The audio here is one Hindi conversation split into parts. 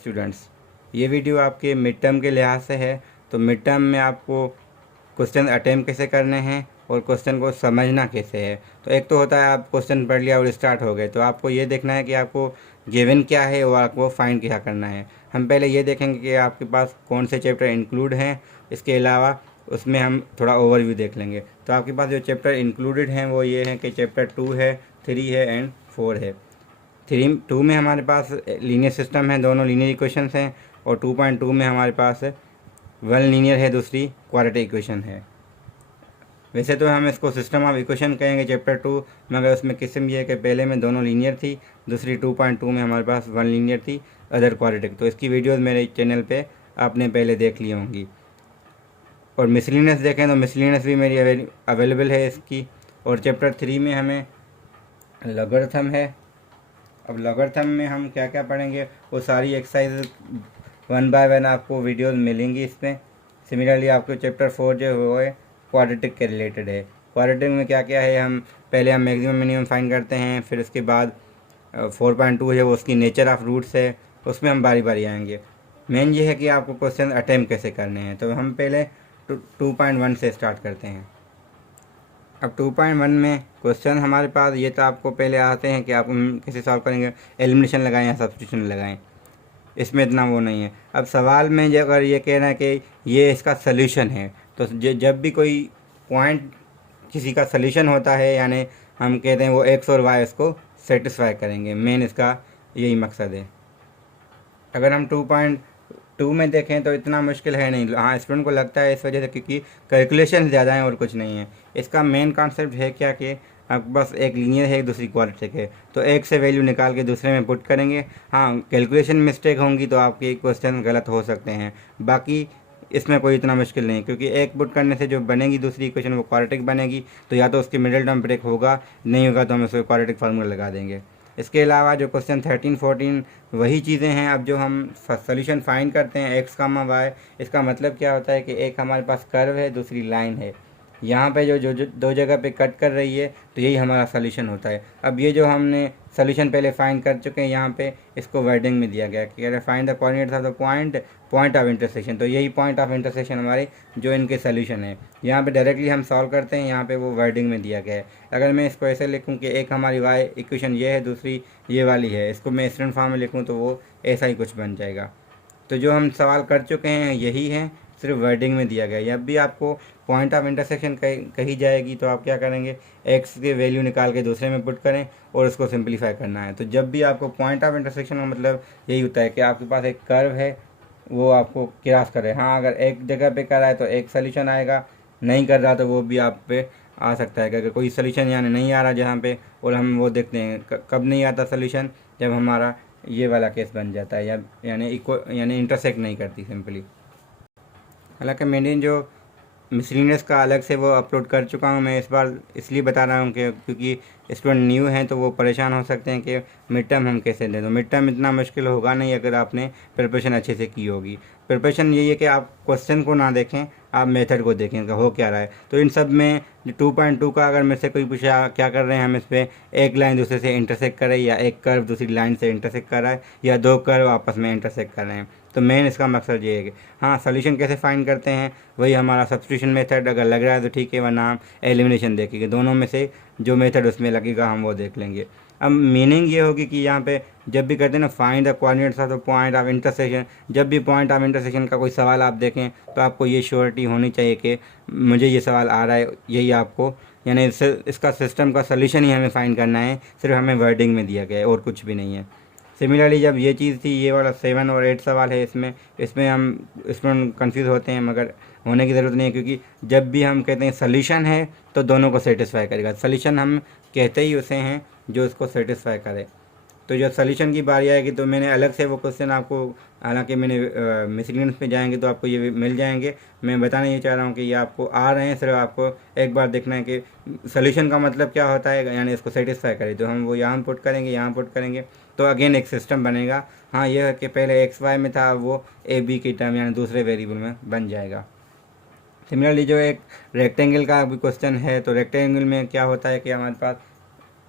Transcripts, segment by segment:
स्टूडेंट्स, ये वीडियो आपके मिड टर्म के लिहाज से है। तो मिड टर्म में आपको क्वेश्चन अटेम्प्ट कैसे करने हैं और क्वेश्चन को समझना कैसे है। तो एक तो होता है आप क्वेश्चन पढ़ लिया और स्टार्ट हो गए, तो आपको ये देखना है कि आपको गिवन क्या है और आपको फाइंड क्या करना है। हम पहले ये देखेंगे कि आपके पास कौन से चैप्टर इंक्लूड हैं, इसके अलावा उसमें हम थोड़ा ओवरव्यू देख लेंगे। तो आपके पास जो चैप्टर इंक्लूडेड हैं वो ये हैं कि चैप्टर 2 है, 3 है एंड 4 है। 2 में हमारे पास लीनियर सिस्टम है, दोनों लीनियर इक्वेशंस हैं, और 2.2 में हमारे पास वन लीनियर है, दूसरी क्वाड्रेटिक इक्वेशन है। वैसे तो हम इसको सिस्टम ऑफ इक्वेशन कहेंगे चैप्टर 2, मगर उसमें किस्म ये है कि पहले में दोनों लीनियर थी, दूसरी 2.2 में हमारे पास वन लीनियर थी, अदर क्वाड्रेटिक। तो इसकी वीडियोस मेरे चैनल पे आपने पहले देख ली होंगी। और मिसलिनियस देखें तो मिसलिनियस भी मेरी अवेलेबल है इसकी। और चैप्टर 3 में हमें लॉगरिथम है। अब लॉगरिथम में हम क्या क्या पढ़ेंगे वो सारी एक्सरसाइज 1 बाय 1 आपको वीडियोस मिलेंगी इसमें। सिमिलरली आपको चैप्टर 4 जो है क्वाड्रेटिक के रिलेटेड है। क्वाड्रेटिक में क्या क्या है, हम पहले मैक्सिमम मिनिमम फाइंड करते हैं, फिर उसके बाद 4.2 है वो उसकी नेचर ऑफ रूट्स है, उसमें हम बारी बारी आएंगे। मेन ये है कि आपको क्वेश्चन अटेम्प्ट कैसे करने हैं। तो हम पहले 2.1 से स्टार्ट करते हैं। अब 2.1 में क्वेश्चन हमारे पास ये तो आपको पहले आते हैं कि आप कैसे सॉल्व करेंगे, एलिमिनेशन लगाएं या सब्स्टिट्यूशन लगाएं, इसमें इतना वो नहीं है। अब सवाल में अगर ये कह रहा है कि ये इसका सल्यूशन है, तो जब भी कोई पॉइंट किसी का सल्यूशन होता है, यानी हम कहते हैं वो एक्स और वाई इसको सेटिस्फाई करेंगे, मेन इसका यही मकसद है। अगर हम 2.2 में देखें तो इतना मुश्किल है नहीं। हाँ, स्टूडेंट को लगता है इस वजह से क्योंकि कैलकुलेशन ज़्यादा है और कुछ नहीं है। इसका मेन कॉन्सेप्ट है क्या कि आपके पास एक लीनियर है, एक दूसरी क्वाड्रेटिक है, तो एक से वैल्यू निकाल के दूसरे में पुट करेंगे। हाँ, कैलकुलेशन मिस्टेक होंगी तो आपके क्वेश्चन गलत हो सकते हैं, बाकी इसमें कोई इतना मुश्किल नहीं, क्योंकि एक पुट करने से जो बनेगी दूसरी इक्वेशन वो क्वाड्रेटिक बनेगी। तो या तो उसकी मिडिल टर्म ब्रेक होगा, नहीं होगा तो हम उसको क्वाड्रेटिक फार्मूला लगा देंगे। इसके अलावा जो क्वेश्चन 13, 14 वही चीज़ें हैं। अब जो हम सॉल्यूशन फाइंड करते हैं एक्स कामा वाई, इसका मतलब क्या होता है कि एक हमारे पास कर्व है, दूसरी लाइन है, यहाँ पे जो दो जगह पे कट कर रही है, तो यही हमारा सॉल्यूशन होता है। अब ये जो हमने सॉल्यूशन पहले फाइंड कर चुके हैं, यहाँ पे इसको वर्डिंग में दिया गया कि find the coordinates of the point of intersection. तो यही पॉइंट ऑफ इंटरसेक्शन हमारे जो इनके सॉल्यूशन है। यहाँ पे डायरेक्टली हम सॉल्व करते हैं, यहाँ पे वो वर्डिंग में दिया गया है। अगर मैं इसको ऐसे लिखूँ कि एक हमारी वाई इक्वेशन ये है, दूसरी ये वाली है, इसको मैं स्टैंडर्ड फॉर्म में लिखूँ तो वो ऐसा ही कुछ बन जाएगा। तो जो हम सवाल कर चुके हैं यही है, सिर्फ वर्डिंग में दिया गया है। जब भी आपको पॉइंट ऑफ इंटरसेक्शन कही जाएगी तो आप क्या करेंगे, एक्स के वैल्यू निकाल के दूसरे में पुट करें और उसको सिंपलीफाई करना है। तो जब भी आपको पॉइंट ऑफ इंटरसेक्शन का मतलब यही होता है कि आपके पास एक कर्व है, वो आपको क्रॉस करे। हाँ, अगर एक जगह पे कर रहा है तो एक सोल्यूशन आएगा, नहीं कर रहा तो वो भी आप पे आ सकता है। अगर कोई सोल्यूशन यानी नहीं आ रहा जहाँ पे, और हम वो देखते हैं कब नहीं आता सोल्यूशन, जब हमारा ये वाला केस बन जाता है, या यानी इंटरसेक्ट नहीं करती सिंपली। हालांकि मैंने जो मिसलिनियस का अलग से वो अपलोड कर चुका हूँ, मैं इस बार इसलिए बता रहा हूँ कि क्योंकि स्टूडेंट न्यू हैं तो वो परेशान हो सकते हैं कि मिड टर्म हम कैसे दें। तो मिड टर्म इतना मुश्किल होगा नहीं अगर आपने प्रिपरेशन अच्छे से की होगी। प्रिपरेशन यही है कि आप क्वेश्चन को ना देखें, आप मेथड को देखें कि हो क्या रहा है। तो इन सब में 2.2 का अगर मेरे से कोई पूछा क्या कर रहे हैं हम, इस पर एक लाइन दूसरे से इंटरसेक्ट कर रही है, या एक कर्व दूसरी लाइन से इंटरसेक्ट कर रहा है, या दो कर्व आपस में इंटरसेक्ट कर रहे हैं, तो मेन इसका मकसद ये है कि हाँ, सोल्यूशन कैसे फाइंड करते हैं, वही हमारा सब्स्टिट्यूशन मेथड। अगर लग रहा है तो ठीक है, वरना हम एलिमिनेशन देखेंगे। दोनों में से जो मेथड उसमें लगेगा हम वो देख लेंगे। अब मीनिंग ये होगी कि यहाँ पे जब भी कहते हैं ना find the coordinates of the point of intersection, जब भी पॉइंट ऑफ इंटरसेक्शन का कोई सवाल आप देखें तो आपको ये श्योरिटी होनी चाहिए कि मुझे ये सवाल आ रहा है, यही आपको यानी इसका सिस्टम का सोल्यूशन ही हमें फाइंड करना है, सिर्फ हमें वर्डिंग में दिया गया है और कुछ भी नहीं है। सिमिलरली जब ये चीज़ थी, ये वाला 7 और 8 सवाल है, इसमें हम कंफ्यूज होते हैं, मगर होने की ज़रूरत नहीं है, क्योंकि जब भी हम कहते हैं सोल्यूशन है तो दोनों को सेटिस्फाई करेगा। सोल्यूशन हम कहते ही उसे हैं जो इसको सेटिस्फाई करे। तो जब सोल्यूशन की बारी आएगी तो मैंने अलग से वो क्वेश्चन आपको, हालांकि मैंने मिसलिनियस पे जाएंगे तो आपको ये मिल जाएंगे। मैं बताना ये चाह रहा हूँ कि ये आपको आ रहे हैं, सिर्फ आपको एक बार देखना है कि सोल्यूशन का मतलब क्या होता है, यानी इसको सेटिस्फाई करे। तो हम वो यहाँ पुट करेंगे, यहाँ पुट करेंगे, तो अगेन एक सिस्टम बनेगा। हाँ, यह है कि पहले एक्स वाई में था, वो ए बी की टर्म यानी दूसरे वेरिएबल में बन जाएगा। सिमिलरली जो एक रेक्टेंगल का भी क्वेश्चन है, तो रेक्टेंगल में क्या होता है कि हमारे पास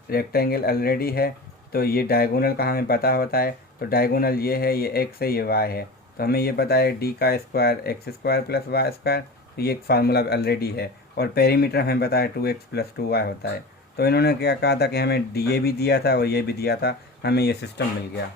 रेक्टेंगल ऑलरेडी है, तो ये डायगोनल का हमें पता होता है, तो डायगोनल ये है, ये एक्स है, ये वाई है। तो हमें ये पता है डी का square X square plus Y square, तो ये एक फार्मूला ऑलरेडी है। और पेरीमीटर हमें पता है 2x प्लस 2y होता है। तो इन्होंने क्या कहा था कि हमें डी ए भी दिया था और ये भी दिया था, हमें ये सिस्टम मिल गया।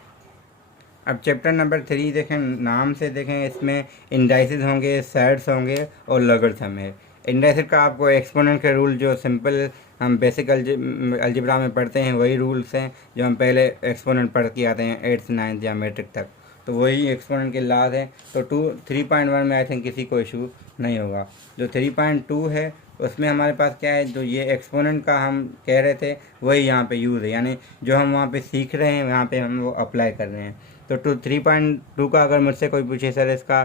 अब चैप्टर नंबर 3 देखें, नाम से देखें, इसमें इंडाइसिस होंगे, सेट्स होंगे और लॉगरिथम है। इंडाइसिस का आपको एक्सपोनेंट के रूल जो सिंपल हम बेसिक अलजेब्रा में पढ़ते हैं वही रूल्स हैं जो हम पहले एक्सपोनेंट पढ़ के आते हैं 8th 9th या मैट्रिक तक, तो वही एक्सपोनेंट के लाज हैं। तो 3.1 में आई थिंक किसी को इशू नहीं होगा। जो 3.2 है उसमें हमारे पास क्या है, जो ये एक्सपोनेंट का हम कह रहे थे वही यहाँ पे यूज़ है, यानी जो हम वहाँ पे सीख रहे हैं वहाँ पे हम वो अप्लाई कर रहे हैं। तो 3.2 का अगर मुझसे कोई पूछे सर इसका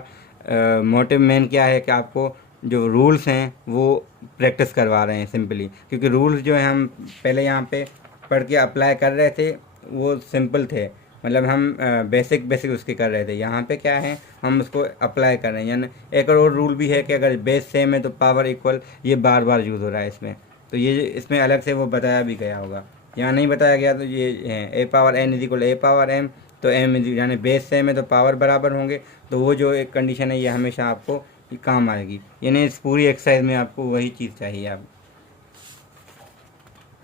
मोटिव मेन क्या है, कि आपको जो रूल्स हैं वो प्रैक्टिस करवा रहे हैं सिंपली, क्योंकि रूल्स जो है हम पहले यहाँ पे पढ़ के अप्लाई कर रहे थे वो सिंपल थे, मतलब हम बेसिक उसके कर रहे थे। यहाँ पे क्या है, हम उसको अप्लाई कर रहे हैं। यानी एक और रूल भी है कि अगर बेस सेम है तो पावर इक्वल, ये बार बार यूज़ हो रहा है इसमें, तो ये इसमें अलग से वो बताया भी गया होगा। यहाँ नहीं बताया गया तो ये है A power N is equal A power M, तो एम यानी बेस सेम है तो पावर बराबर होंगे, तो वो जो एक कंडीशन है ये हमेशा आपको काम आएगी। यानी इस पूरी एक्सरसाइज में आपको वही चीज़ चाहिए आप।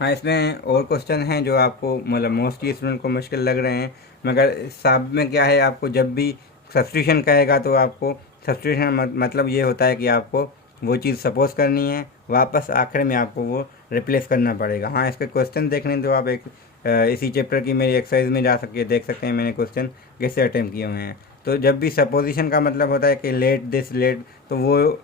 हाँ, इसमें और क्वेश्चन हैं जो आपको मतलब मोस्टली स्टूडेंट को मुश्किल लग रहे हैं, मगर साहब में क्या है, आपको जब भी सब्स्टिट्यूशन कहेगा तो आपको सब्स्टिट्यूशन मतलब ये होता है कि आपको वो चीज़ सपोज करनी है, वापस आखिर में आपको वो रिप्लेस करना पड़ेगा। हाँ, इसके क्वेश्चन देखने तो आप एक इसी चैप्टर की मेरी एक्सरसाइज में जा सकते देख सकते हैं मैंने क्वेश्चन कैसे अटैम्प्ट किए हुए हैं। तो जब भी सपोजिशन का मतलब होता है कि लेट दिस लेट, तो वो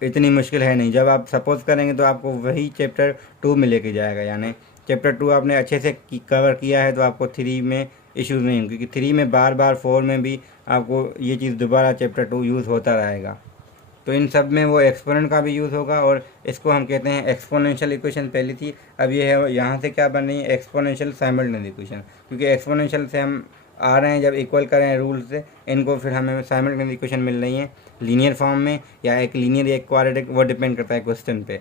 इतनी मुश्किल है नहीं। जब आप सपोज करेंगे तो आपको वही चैप्टर 2 में लेके जाएगा, यानी चैप्टर 2 आपने अच्छे से कवर किया है तो आपको 3 में इश्यूज़ नहीं होंगे, क्योंकि 3 में बार बार 4 में भी आपको ये चीज़ दोबारा चैप्टर 2 यूज़ होता रहेगा। तो इन सब में वो एक्सपोनेंट का भी यूज़ होगा, और इसको हम कहते हैं एक्सपोनेंशियल इक्वेशन पहली थी, अब ये है यहाँ से क्या बन रही है, एक्सपोनेंशियल साइमल्टेनियस इक्वेशन, क्योंकि एक्सपोनेंशियल से हम आ रहे हैं जब इक्वल कर रहे हैं रूल से, इनको फिर हमें साइमल्टेनियस इक्वेशन मिल रही है लीनियर फॉर्म में, या एक लीनियर या एक क्वाड्रेटिक, वो डिपेंड करता है क्वेश्चन पे।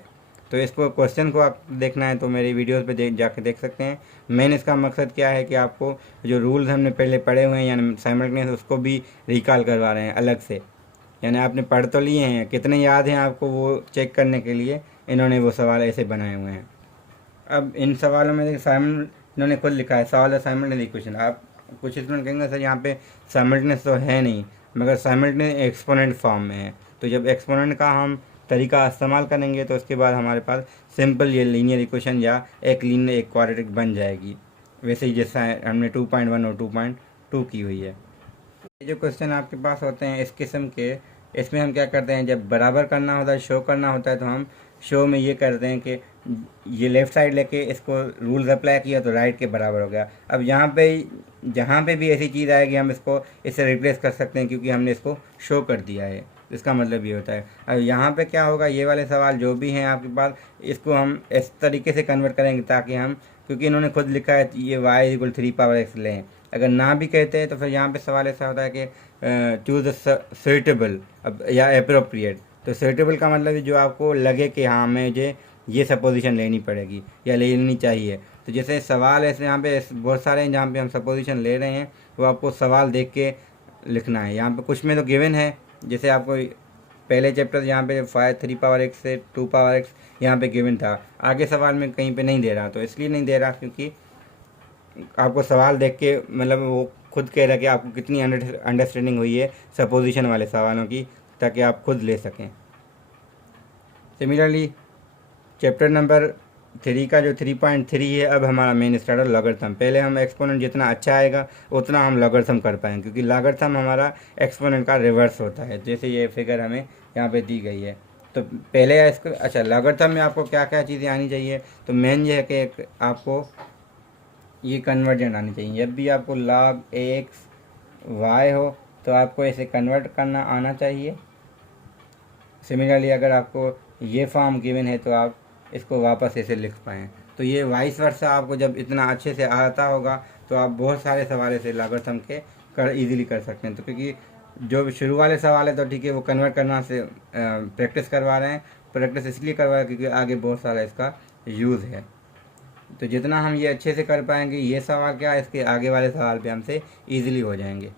तो इसको क्वेश्चन को आप देखना है तो मेरी वीडियोस पे जाके देख सकते हैं। मेन इसका मकसद क्या है कि आपको जो रूल्स हमने पहले पढ़े हुए हैं यानी साइमल्टेनियस, उसको भी रिकॉल करवा रहे हैं अलग से। यानी आपने पढ़ तो लिए हैं, कितने याद हैं आपको वो चेक करने के लिए इन्होंने वो सवाल ऐसे बनाए हुए हैं। अब इन सवालों में इन्होंने खुद लिखा है सवाल है साइमल्टेनियस इक्वेशन। आप कुछ स्टूडेंट कहेंगे सर यहाँ पे साइमल्टेनियस तो है नहीं, मगर साइमल्टेनियस एक्सपोनेंट फॉर्म में है। तो जब एक्सपोनेंट का हम तरीका इस्तेमाल करेंगे तो उसके बाद हमारे पास सिंपल ये लीनियर इक्वेशन या एक लीनियर एक क्वाड्रेटिक बन जाएगी, वैसे ही जैसा हमने 2.1 और 2.2 की हुई है। ये जो क्वेश्चन आपके पास होते हैं इस किस्म के, इसमें हम क्या करते हैं, जब बराबर करना होता है, शो करना होता है, तो हम शो में ये करते हैं कि ये लेफ़्ट साइड लेके इसको रूल्स अप्लाई किया तो राइट के बराबर हो गया। अब यहाँ पे जहाँ पे भी ऐसी चीज़ आएगी हम इसको इससे रिप्लेस कर सकते हैं, क्योंकि हमने इसको शो कर दिया है, इसका मतलब ये होता है। अब यहाँ पे क्या होगा, ये वाले सवाल जो भी हैं आपके पास, इसको हम इस तरीके से कन्वर्ट करेंगे ताकि हम, क्योंकि इन्होंने खुद लिखा है ये y = 3 पावर x लें, अगर ना भी कहते हैं तो फिर यहाँ पे सवाल ऐसा होता है कि चूज़ सुइटेबल अब या अप्रोप्रिएट। तो सुइटेबल का मतलब जो आपको लगे कि हाँ मुझे ये सपोजिशन लेनी पड़ेगी या लेनी चाहिए। तो जैसे सवाल ऐसे यहाँ पे बहुत सारे हैं जहाँ पे हम सपोजिशन ले रहे हैं, वो आपको सवाल देख के लिखना है। यहाँ पे कुछ में तो गिवन है, जैसे आपको पहले चैप्टर यहाँ पे 3 पावर x से 2 पावर x यहाँ पे गिवन था, आगे सवाल में कहीं पे नहीं दे रहा। तो इसलिए नहीं दे रहा क्योंकि आपको सवाल देख के मतलब वो खुद कह रहा है कि आपको कितनी अंडरस्टैंडिंग हुई है सपोजिशन वाले सवालों की, ताकि आप खुद ले सकें। सिमिलरली चैप्टर नंबर 3 का जो 3.3 है, अब हमारा मेन स्टार्टर लॉगरिथम। पहले हम एक्सपोनेंट जितना अच्छा आएगा उतना हम लॉगरिथम कर पाएंगे, क्योंकि लॉगरिथम हमारा एक्सपोनेंट का रिवर्स होता है, जैसे ये फिगर हमें यहाँ पे दी गई है। तो पहले इसको अच्छा लॉगरिथम में आपको क्या क्या चीज़ें आनी चाहिए, तो मेन ये है कि आपको ये कन्वर्जन आनी चाहिए। जब भी आपको log x y हो तो आपको इसे कन्वर्ट करना आना चाहिए। सिमिलरली अगर आपको ये फॉर्म गिवन है तो आप इसको वापस ऐसे लिख पाएँ। तो ये वाइस वर्सा आपको जब इतना अच्छे से आता होगा तो आप बहुत सारे सवाल से लॉगरिथम के ईजिली कर सकते हैं। तो क्योंकि जो शुरू वाले सवाल है तो ठीक है, वो कन्वर्ट करना से प्रैक्टिस करवा रहे हैं। प्रैक्टिस इसलिए करवा रहे हैं क्योंकि आगे बहुत सारा इसका यूज़ है। तो जितना हम ये अच्छे से कर पाएंगे ये सवाल क्या, इसके आगे वाले सवाल पे हमसे ईजिली हो जाएंगे।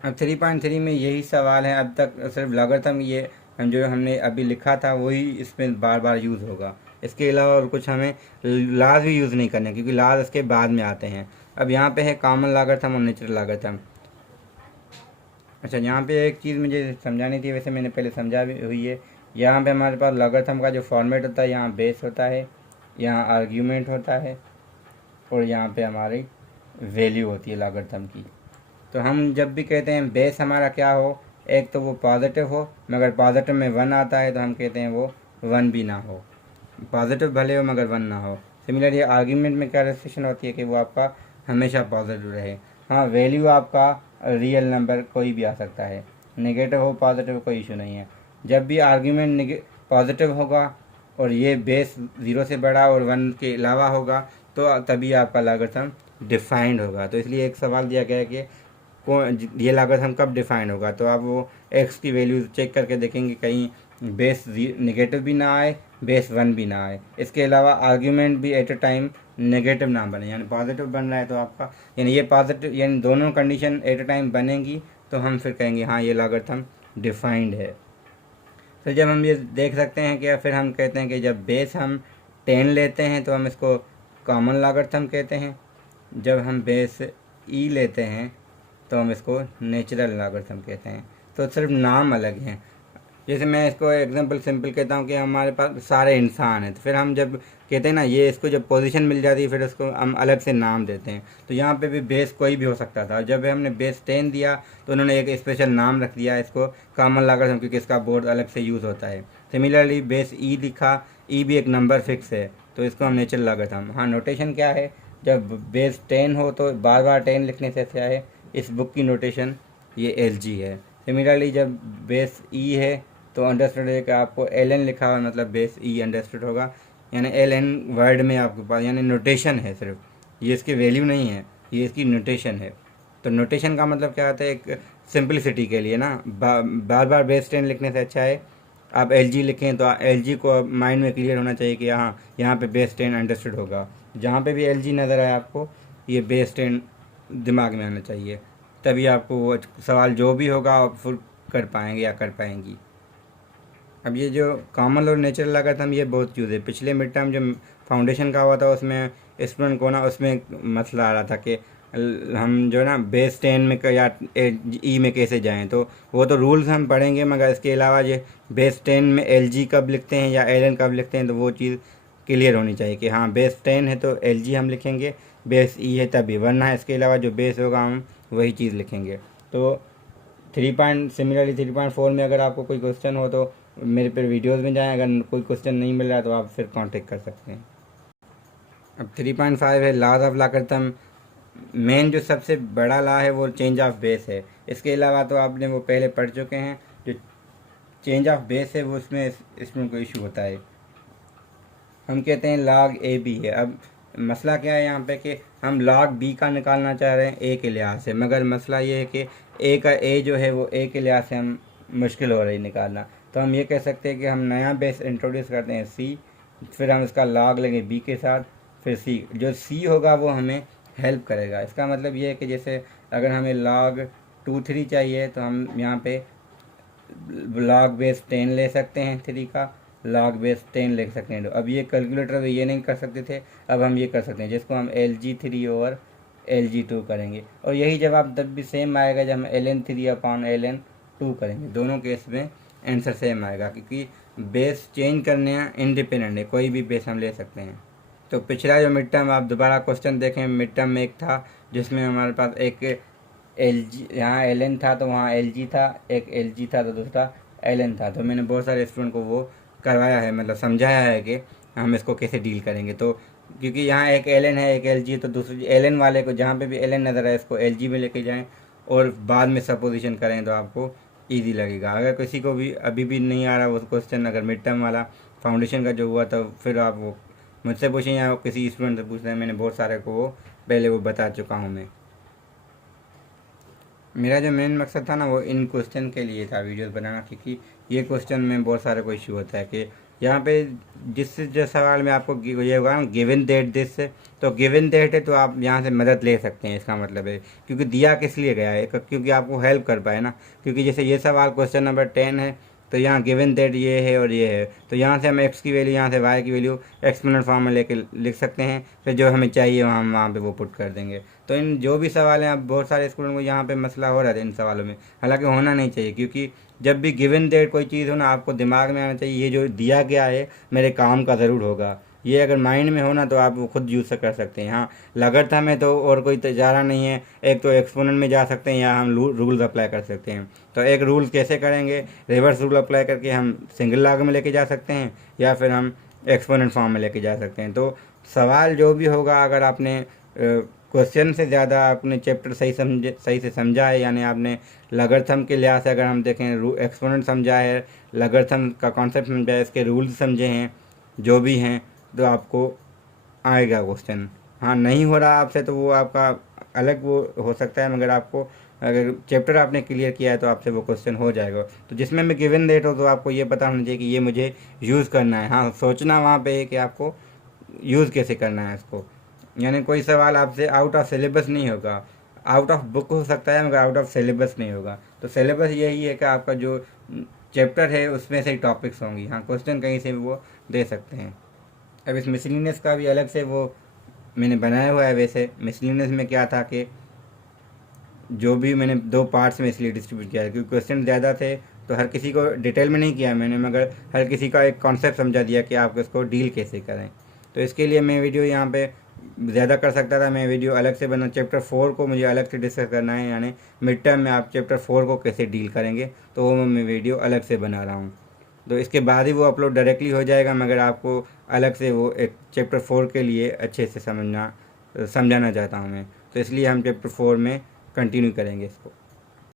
अब 3.3 में यही सवाल है। अब तक सिर्फ लॉगरिथम ये जो हमने अभी लिखा था वही इसमें बार बार यूज़ होगा। इसके अलावा और कुछ हमें लाज भी यूज़ नहीं करने, क्योंकि लाज इसके बाद में आते हैं। अब यहाँ पे है कॉमन लॉगरिथम और नेचुरल लॉगरिथम। अच्छा, यहाँ पे एक चीज़ मुझे समझानी थी, वैसे मैंने पहले समझा भी हुई है। यहाँ पे हमारे पास लॉगरिथम का जो फॉर्मेट होता है, यहाँ बेस होता है, यहाँ आर्ग्यूमेंट होता है, और यहाँ पे हमारी वैल्यू होती है लॉगरिथम की। तो हम जब भी कहते हैं बेस हमारा क्या हो, एक तो वो पॉजिटिव हो, मगर पॉजिटिव में 1 आता है तो हम कहते हैं वो 1 भी ना हो, पॉजिटिव भले हो मगर 1 ना हो। सिमिलरली आर्ग्यूमेंट में क्या रेस्ट्रिक्शन होती है कि वो आपका हमेशा पॉजिटिव रहे। हाँ, वैल्यू आपका रियल नंबर कोई भी आ सकता है, नेगेटिव हो पॉजिटिव कोई इशू नहीं है। जब भी आर्ग्यूमेंट पॉजिटिव होगा और ये बेस 0 से बड़ा और 1 के अलावा होगा तो तभी आपका लॉगरिथम डिफाइंड होगा। तो इसलिए एक सवाल दिया गया है कि ये लॉगरिथम कब डिफाइंड होगा। तो आप वो एक्स की वैल्यू चेक करके देखेंगे कहीं बेस नेगेटिव भी ना आए, बेस 1 भी ना आए। इसके अलावा आर्ग्यूमेंट भी एट अ टाइम नेगेटिव ना बने, यानी पॉजिटिव बन रहा है तो आपका यानी ये पॉजिटिव, यानी दोनों कंडीशन एट अ टाइम बनेंगी तो हम फिर कहेंगे हाँ ये लॉगरिथम डिफाइंड है। तो जब हम ये देख सकते हैं कि फिर हम कहते हैं कि जब बेस हम 10 लेते हैं तो हम इसको कॉमन लॉगरिथम कहते हैं, जब हम बेस ई लेते हैं तो हम इसको नेचुरल लॉगरिथम कहते हैं। तो सिर्फ नाम अलग हैं। जैसे मैं इसको एग्जांपल सिंपल कहता हूँ कि हमारे पास सारे इंसान हैं, तो फिर हम जब कहते हैं ना ये इसको जब पोजीशन मिल जाती है फिर उसको हम अलग से नाम देते हैं। तो यहाँ पे भी बेस कोई भी हो सकता था, जब हमने बेस 10 दिया तो उन्होंने एक स्पेशल नाम रख दिया इसको कॉमन लॉगरिथम, क्योंकि इसका बोर्ड अलग से यूज़ होता है। सिमिलरली बेस ई लिखा, ई भी एक नंबर फिक्स है तो इसको हम नेचुरल लॉगरिथम। हाँ, नोटेशन क्या है, जब बेस 10 हो तो बार बार 10 लिखने से अच्छा है, इस बुक की नोटेशन ये LG है। सिमिलरली जब बेस ई है तो अंडरस्टूड है कि आपको LN लिखा हुआ मतलब बेस ई अंडरस्टूड होगा, यानी LN वर्ड में आपके पास यानी नोटेशन है सिर्फ, ये इसकी वैल्यू नहीं है, ये इसकी नोटेशन है। तो नोटेशन का मतलब क्या होता है, एक सिंपलिसिटी के लिए ना बार बार बेस 10 लिखने से अच्छा है आप LG लिखें, तो LG को माइंड में क्लियर होना चाहिए कि हाँ यहाँ पे बेस 10 अंडरस्टूड होगा। जहाँ पे भी LG नज़र आए आपको ये बेस 10 दिमाग में आना चाहिए, तभी आपको वो सवाल जो भी होगा आप फुल कर पाएंगे या कर पाएंगी। अब ये जो कॉमन और नेचुरल लॉगरिथम ये बहुत यूज़ है। पिछले मिड टर्म जो फाउंडेशन का हुआ था उसमें स्टूडेंट को ना उसमें मसला आ रहा था कि हम जो ना बेस 10 में या ई में कैसे जाएं, तो वो तो रूल्स हम पढ़ेंगे, मगर इसके अलावा ये बेस 10 में LG कब लिखते हैं या LN कब लिखते हैं तो वो चीज़ क्लियर होनी चाहिए कि हाँ बेस 10 है तो LG हम लिखेंगे, बेस ई है तभी, वरना इसके अलावा जो बेस होगा हम वही चीज़ लिखेंगे। तो सिमिलरली 3.4 में अगर आपको कोई क्वेश्चन हो तो मेरे पे वीडियोस में जाएं, अगर कोई क्वेश्चन नहीं मिल रहा है तो आप फिर कांटेक्ट कर सकते हैं। अब 3.5 है लॉज ऑफ लॉगरिथम। मेन जो सबसे बड़ा लॉ है वो चेंज ऑफ बेस है। इसके अलावा तो आपने वो पहले पढ़ चुके हैं, जो चेंज ऑफ बेस है वो उसमें इसमें कोई इशू होता है, हम कहते हैं log AB है। अब मसला क्या है यहाँ पे कि हम log B का निकालना चाह रहे हैं A के लिहाज से, मगर मसला ये है कि A का A जो है वो A के लिहाज से हम मुश्किल हो रही है निकालना। तो हम ये कह सकते हैं कि हम नया बेस इंट्रोड्यूस करते हैं C, फिर हम इसका log लेंगे B के साथ, फिर C जो C होगा वो हमें हेल्प करेगा। इसका मतलब ये है कि जैसे अगर हमें log 2 3 चाहिए तो हम यहाँ पे log बेस 10 ले सकते हैं 3 का, log बेस 10 लिख सकते हैं। अब ये कैलकुलेटर में ये नहीं कर सकते थे, अब हम ये कर सकते हैं जिसको हम LG3 ओवर LG2 करेंगे, और यही जवाब तब भी सेम आएगा जब हम LN3 अपॉन LN2 करेंगे। दोनों केस में आंसर सेम आएगा क्योंकि बेस चेंज करने हैं इंडिपेंडेंट है, कोई भी बेस हम ले सकते हैं। तो पिछला जो मिड टर्म आप दोबारा क्वेश्चन देखें, मिड टर्म में एक था जिसमें हमारे पास एक LG यहाँ LN था तो वहाँ LG था, एक LG था तो दूसरा LN था। तो मैंने बहुत सारे स्टूडेंट को वो करवाया है, मतलब समझाया है कि हम इसको कैसे डील करेंगे। तो क्योंकि यहाँ एक LN है एक LG, तो दूसरी LN वाले को जहाँ पे भी LN नज़र आए इसको LG में लेके जाएं और बाद में सपोजिशन करें तो आपको ईजी लगेगा। अगर किसी को भी अभी भी नहीं आ रहा वो क्वेश्चन, अगर मिड टर्म वाला फाउंडेशन का जो हुआ तो फिर आप वो मुझसे पूछें या किसी स्टूडेंट से पूछ रहे हैं, मैंने बहुत सारे को वो पहले वो बता चुका हूँ मैं। मेरा जो मेन मकसद था ना वो इन क्वेश्चन के लिए था वीडियोस बनाना, क्योंकि ये क्वेश्चन में बहुत सारे को इशू होता है कि यहाँ पे जो सवाल में आपको ये होगा ना गिवन दैट दिस, तो गिवन दैट है तो आप यहाँ से मदद ले सकते हैं, इसका मतलब है क्योंकि दिया किस लिए गया है, क्योंकि आपको हेल्प कर पाए ना। क्योंकि जैसे ये सवाल क्वेश्चन नंबर 10 है, तो यहाँ गिवन दैट ये है और ये है, तो यहाँ से हम एक्स की वैल्यू, यहाँ से वाई की वैल्यू एक्सपोनेंट फॉर्म में लेके लिख सकते हैं, फिर जो हमें चाहिए हम वहाँ पे वो पुट कर देंगे। तो इन जो भी सवाल हैं, अब बहुत सारे स्टूडेंट को यहाँ पे मसला हो रहा था इन सवालों में, हालांकि होना नहीं चाहिए, क्योंकि जब भी गिवन दैट कोई चीज़ हो ना, आपको दिमाग में आना चाहिए ये जो दिया गया है मेरे काम का ज़रूर होगा। ये अगर माइंड में हो ना तो आप वो खुद यूज़ कर सकते हैं। हाँ, लॉगरिथम है तो और कोई चारा नहीं है, एक तो एक्सपोनेंट में जा सकते हैं या हम रूल्स अप्लाई कर सकते हैं। तो एक रूल्स कैसे करेंगे, रिवर्स रूल अप्लाई करके हम सिंगल लॉग में लेके जा सकते हैं या फिर हम एक्सपोनेंट फॉर्म में लेके जा सकते हैं। तो सवाल जो भी होगा, अगर आपने क्वेश्चन से ज़्यादा आपने चैप्टर सही से समझा है, यानी आपने लॉगरिथम के लिहाज से अगर हम देखें एक्सपोनेंट समझा है, लॉगरिथम का कॉन्सेप्ट समझा है, इसके रूल्स समझे हैं जो भी हैं, तो आपको आएगा क्वेश्चन। हाँ, नहीं हो रहा आपसे तो वो आपका अलग वो हो सकता है, मगर आपको अगर चैप्टर आपने क्लियर किया है तो आपसे वो क्वेश्चन हो जाएगा। तो जिसमें मैं गिवन डेट हो तो आपको ये पता होना चाहिए कि ये मुझे यूज़ करना है। हाँ, सोचना वहाँ पे है कि आपको यूज़ कैसे करना है इसको, यानी कोई सवाल आपसे आउट ऑफ सिलेबस नहीं होगा, आउट ऑफ बुक हो सकता है मगर आउट ऑफ सिलेबस नहीं होगा। तो सिलेबस यही है कि आपका जो चैप्टर है उसमें से ही टॉपिक्स होंगी। हाँ, क्वेश्चन कहीं से भी वो दे सकते हैं। अब इस मिसलिनियस का भी अलग से वो मैंने बनाया हुआ है। वैसे मिसलिनियस में क्या था कि जो भी मैंने 2 पार्ट्स में इसलिए डिस्ट्रीब्यूट किया है क्योंकि क्वेश्चन ज़्यादा थे, तो हर किसी को डिटेल में नहीं किया मैंने, मगर हर किसी का एक कॉन्सेप्ट समझा दिया कि आप इसको डील कैसे करें। तो इसके लिए मैं वीडियो यहाँ पे ज़्यादा कर सकता था, मैं वीडियो अलग से बना। चैप्टर 4 को मुझे अलग से डिस्कस करना है, यानी मिड टर्म में आप चैप्टर 4 को कैसे डील करेंगे, तो वो मैं वीडियो अलग से बना रहा हूँ। तो इसके बाद ही वो अपलोड डायरेक्टली हो जाएगा, मगर आपको अलग से वो एक चैप्टर 4 के लिए अच्छे से समझाना चाहता हूँ मैं। तो इसलिए हम चैप्टर 4 में कंटिन्यू करेंगे इसको।